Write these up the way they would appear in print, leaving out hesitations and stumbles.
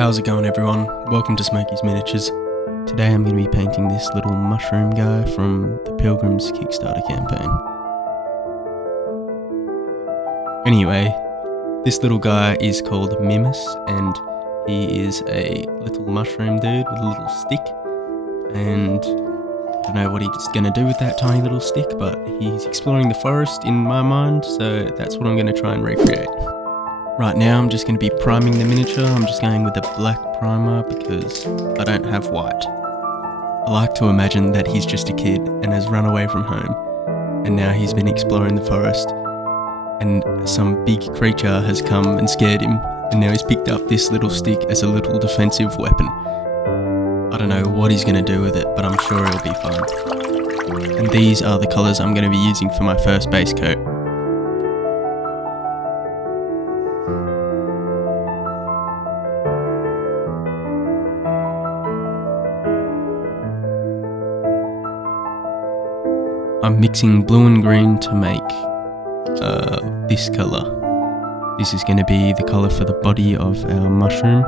How's it going, everyone? Welcome to Smokey's Miniatures. Today I'm going to be painting this little mushroom guy from the Pilgrims Kickstarter campaign. Anyway, this little guy is called Mimus, and he is a little mushroom dude with a little stick, and I don't know what he's going to do with that tiny little stick, but he's exploring the forest in my mind, so that's what I'm going to try and recreate. Right now I'm just going to be priming the miniature. I'm just going with a black primer because I don't have white. I like to imagine that he's just a kid and has run away from home, and now he's been exploring the forest and some big creature has come and scared him, and now he's picked up this little stick as a little defensive weapon. I don't know what he's going to do with it, but I'm sure it'll be fun. And these are the colours I'm going to be using for my first base coat. I'm mixing blue and green to make this colour. This is going to be the colour for the body of our mushroom.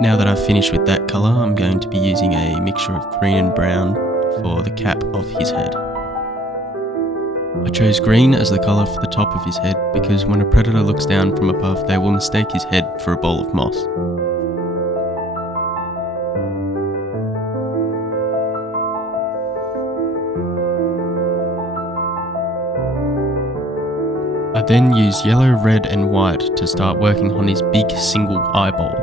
Now that I've finished with that colour, I'm going to be using a mixture of green and brown for the cap of his head. I chose green as the colour for the top of his head because when a predator looks down from above, they will mistake his head for a bowl of moss. I then used yellow, red and white to start working on his big single eyeball.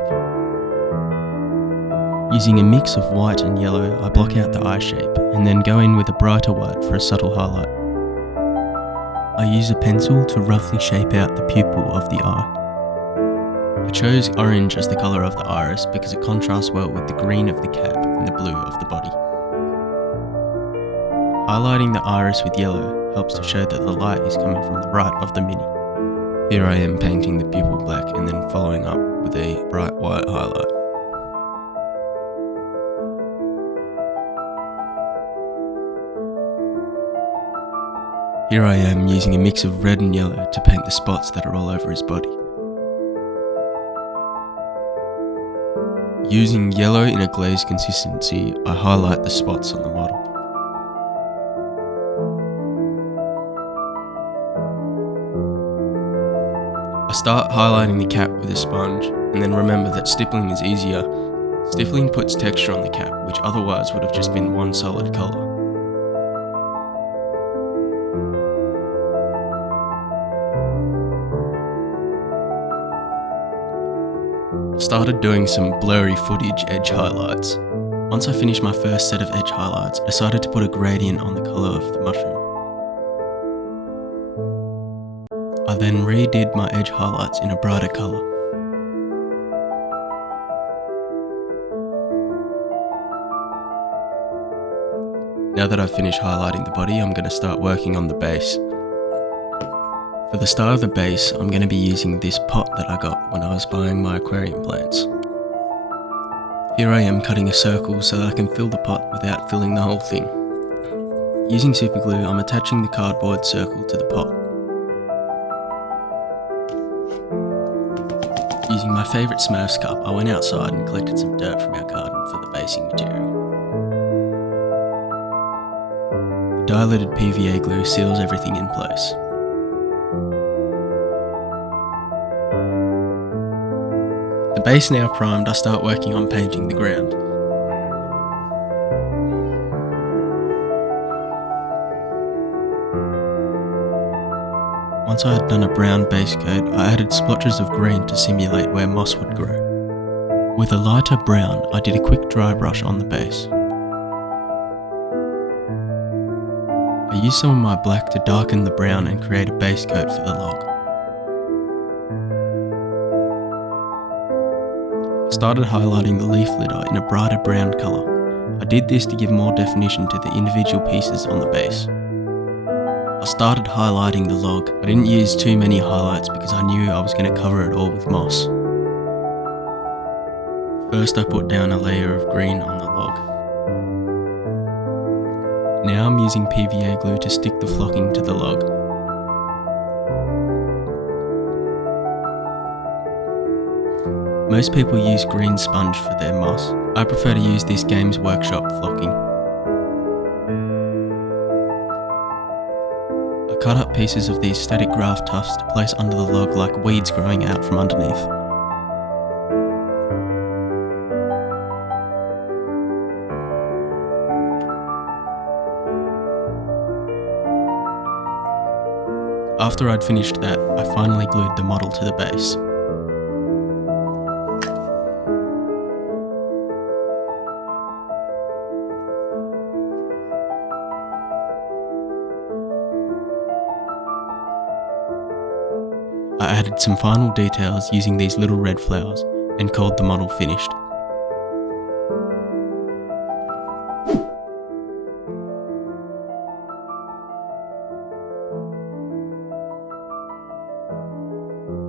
Using a mix of white and yellow, I block out the eye shape and then go in with a brighter white for a subtle highlight. I use a pencil to roughly shape out the pupil of the eye. I chose orange as the colour of the iris because it contrasts well with the green of the cap and the blue of the body. Highlighting the iris with yellow helps to show that the light is coming from the right of the mini. Here I am painting the pupil black and then following up with a bright white highlight. Here I am using a mix of red and yellow to paint the spots that are all over his body. Using yellow in a glaze consistency, I highlight the spots on the model. I start highlighting the cap with a sponge, and then remember that stippling is easier. Stippling puts texture on the cap, which otherwise would have just been one solid colour. I started doing some blurry footage edge highlights. Once I finished my first set of edge highlights, I decided to put a gradient on the colour of the mushroom. I then redid my edge highlights in a brighter colour. Now that I've finished highlighting the body, I'm going to start working on the base. For the start of the base, I'm going to be using this pot that I got when I was buying my aquarium plants. Here I am cutting a circle so that I can fill the pot without filling the whole thing. Using super glue, I'm attaching the cardboard circle to the pot. Using my favourite Smurfs cup, I went outside and collected some dirt from our garden for the basing material. The diluted PVA glue seals everything in place. The base now primed, I start working on painting the ground. Once I had done a brown base coat, I added splotches of green to simulate where moss would grow. With a lighter brown, I did a quick dry brush on the base. I used some of my black to darken the brown and create a base coat for the log. I started highlighting the leaf litter in a brighter brown colour. I did this to give more definition to the individual pieces on the base. I started highlighting the log. I didn't use too many highlights because I knew I was going to cover it all with moss. First I put down a layer of green on the log. Now I'm using PVA glue to stick the flocking to the log. Most people use green sponge for their moss. I prefer to use this Games Workshop flocking. I cut up pieces of these static graft tufts to place under the log like weeds growing out from underneath. After I'd finished that, I finally glued the model to the base. I added some final details using these little red flowers and called the model finished.